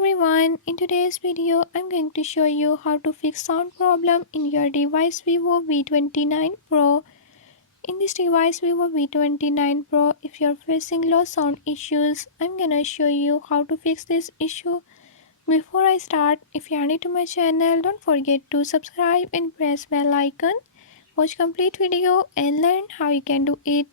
everyone, in today's video I'm going to show you how to fix sound problem in your device Vivo V29 Pro. In this device Vivo V29 Pro, if you're facing low sound issues, I'm gonna show you how to fix this issue. Before I start, if you are new to my channel, don't forget to subscribe and press bell icon. Watch complete video and learn how you can do it.